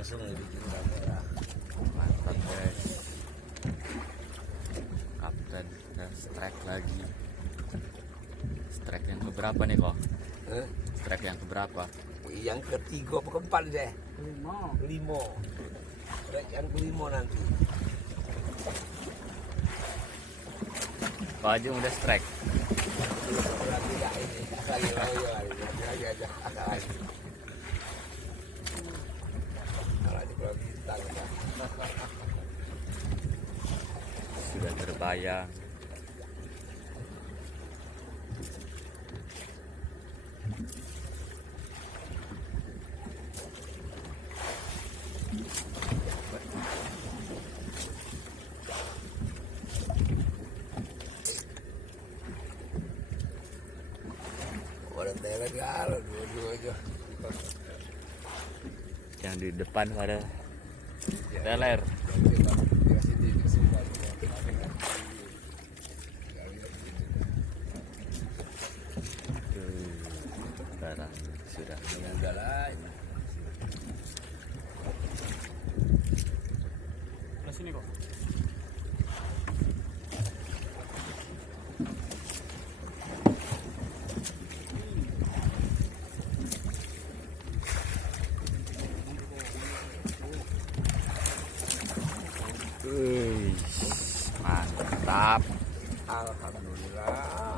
langsung bikin kamera. Mantap guys. Kapten dan strike lagi. Strike yang keberapa nih kok? Strike yang keberapa? Yang ketiga apa keempat deh? Kelima. Strike yang kelima nanti. Kok aja udah strike? Berarti ya ini lagi aja lagi. Kalau di Pulau Bintang ya. Sudah terbayang. Ada teler kalau dua-duanya. Yang di depan pada teler. Sekarang sudah Udah lah. Ke sini kok. Mantap. Alhamdulillah.